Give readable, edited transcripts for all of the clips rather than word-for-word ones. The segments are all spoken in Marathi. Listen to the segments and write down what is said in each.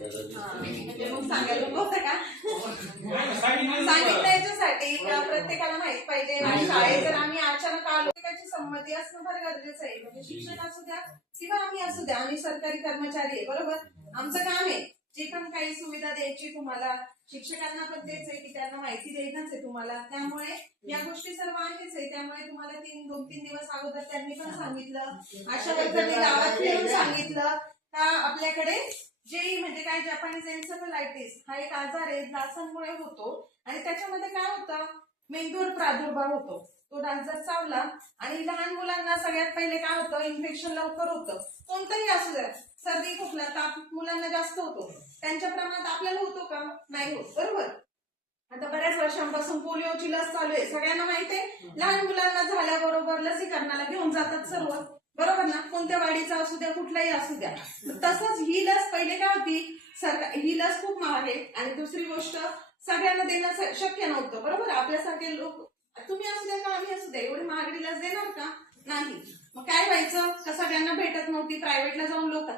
म्हणजे मग सांगायला होतं का सांगितलं याच्यासाठी प्रत्येकाला माहित पाहिजे. आणि शाळेत जर आम्ही अचानक आलो त्याची संमती असणं फार गरजेचं आहे. म्हणजे शिक्षक असू द्या किंवा आम्ही असू द्या, आम्ही सरकारी कर्मचारी आहे बरोबर. आमचं काम आहे जे पण काही सुविधा द्यायची तुम्हाला, शिक्षकांना पण तेच आहे की त्यांना माहिती द्यायचंच आहे तुम्हाला. त्यामुळे या गोष्टी सर्व आहेच आहे. त्यामुळे तुम्हाला 2-3 दिवस अगोदर त्यांनी पण सांगितलं, अशा पद्धतीने गावात फिरून सांगितलं का आपल्याकडे जे म्हणजे काय जपानीज एन्सेफलायटिस हा एक आजार आहे, डासांमुळे होतो. आणि त्याच्यामध्ये काय होतं, मेंदूवर प्रादुर्भाव होतो. तो डास जर चावला आणि लहान मुलांना सगळ्यात पहिले काय होतं, इन्फेक्शन लवकर होतं. कोणतंही असू द्या, सर्दी खोकला ताप मुलांना जास्त होतो. त्यांच्या प्रमाणात आपल्याला होतो का? नाही होत बरोबर. आता बऱ्याच वर्षांपासून पोलिओची लस चालू आहे, सगळ्यांना माहिती आहे. लहान मुलांना झाल्याबरोबर लसीकरणाला घेऊन जातात सर्व बरोबर ना, कोणत्या वाडीचा असू द्या कुठलाही असू द्या. तसंच ही लस पहिले काय होती, ही लस खूप महाग आहे. आणि दुसरी गोष्ट सगळ्यांना देणं शक्य नव्हतं बरोबर. आपल्यासारखे लोक, तुम्ही असू द्या का आम्ही असू द्या, एवढी महागडी लस देणार का? नाही. मग काय व्हायचं, का सगळ्यांना भेटत नव्हती. प्रायव्हेटला जाऊन लोक,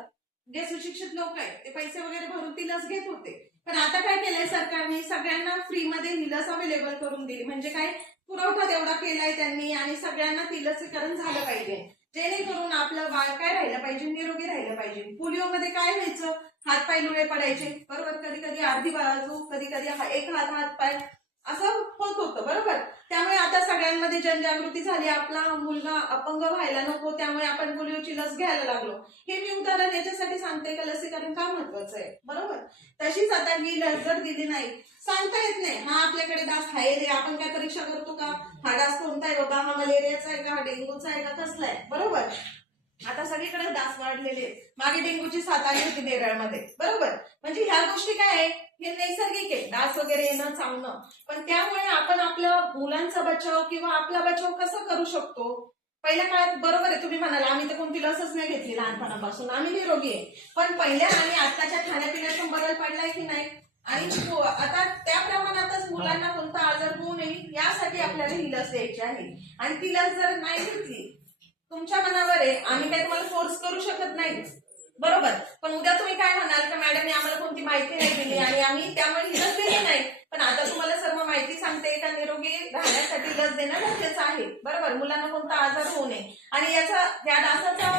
जे सुशिक्षित लोक आहेत ते पैसे वगैरे भरून ती लस घेत होते. पण आता काय केलंय सरकारने, सगळ्यांना फ्रीमध्ये ही लस अवेलेबल करून दिली. म्हणजे काय, पुरवठा तेवढा केलाय त्यांनी आणि सगळ्यांना ती लसीकरण झालं पाहिजे, जेणेकरून आपलं बाळ काय राहिलं पाहिजे, निरोगी राहिलं पाहिजे. पोलिओमध्ये काय व्हायचं, हातपाय लुळे पडायचे बरोबर. कधी कधी अर्धी बाजू, कधी कधी एक हात पाय असं होत होतं बरोबर. त्यामुळे आता सगळ्यांमध्ये जनजागृती झाली, आपला मुलगा अपंग व्हायला नको, त्यामुळे आपण पोलिओची लस घ्यायला लागलो. हे मी उदाहरण याच्यासाठी सांगते का लसीकरण का महत्वाचं आहे बरोबर. तशीच आता ही लस जर दिली नाही, सांगता येत नाही हा आपल्याकडे डास आहे रे, आपण काय परीक्षा करतो का, हा डास कोणता आहे बाबा, हा मलेरियाचा आहे का, हा डेंग्यूचा आहे का, कसला आहे बरोबर. आता सगळीकडे डास वाढलेले, मागे डेंग्यूची साथ आली होती नेरळमध्ये बरोबर. म्हणजे ह्या गोष्टी काय आहे, हे नैसर्गिक आहे, डास वगैरे येणं चावणं. पण त्यामुळे आपण आपल्या मुलांचा बचाव किंवा आपला बचाव कसा करू शकतो. पहिल्या काळात बरोबर आहे, तुम्ही म्हणाल आम्ही तर कोणती लसच नाही घेतली लहानपणापासून, आम्ही निरोगी आहे. पण पहिल्या आणि आताच्या खाण्यापिण्याचा बदल पडलाय की नाही. आणि आता त्या प्रमाणातच मुलांना कोणता आजार होऊ नये यासाठी आपल्याला ही लस द्यायची आहे. आणि ती लस जर नाही घेतली, तुमच्या मनावर आहे, आम्ही काही तुम्हाला फोर्स करू शकत नाही बरोबर. पण उद्या तुम्ही काय म्हणाल का मॅडमने आम्हाला कोणती माहिती नाही दिली आणि आम्ही त्यामुळे ही लस दिली नाही. पण आता तुम्हाला सर्व माहिती सांगते का निरोगी राहण्यासाठी लस देणं गरजेचं आहे बरोबर. मुलांना कोणता आजार होऊ नये. आणि या डासाचा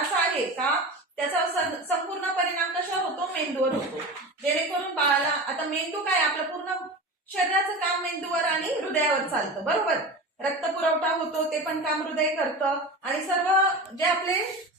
असा आहे का, त्याचा संपूर्ण परिणाम कशावर होतो, मेंदूवर होतो. जेणेकरून बाळाला, आता मेंदू काय, आपलं पूर्ण शरीराचं काम मेंदूवर आणि हृदयावर चालतं बरोबर. रक्त पुरवठा होतो ते पण काम हृदय करतं. आणि सर्व जे आपले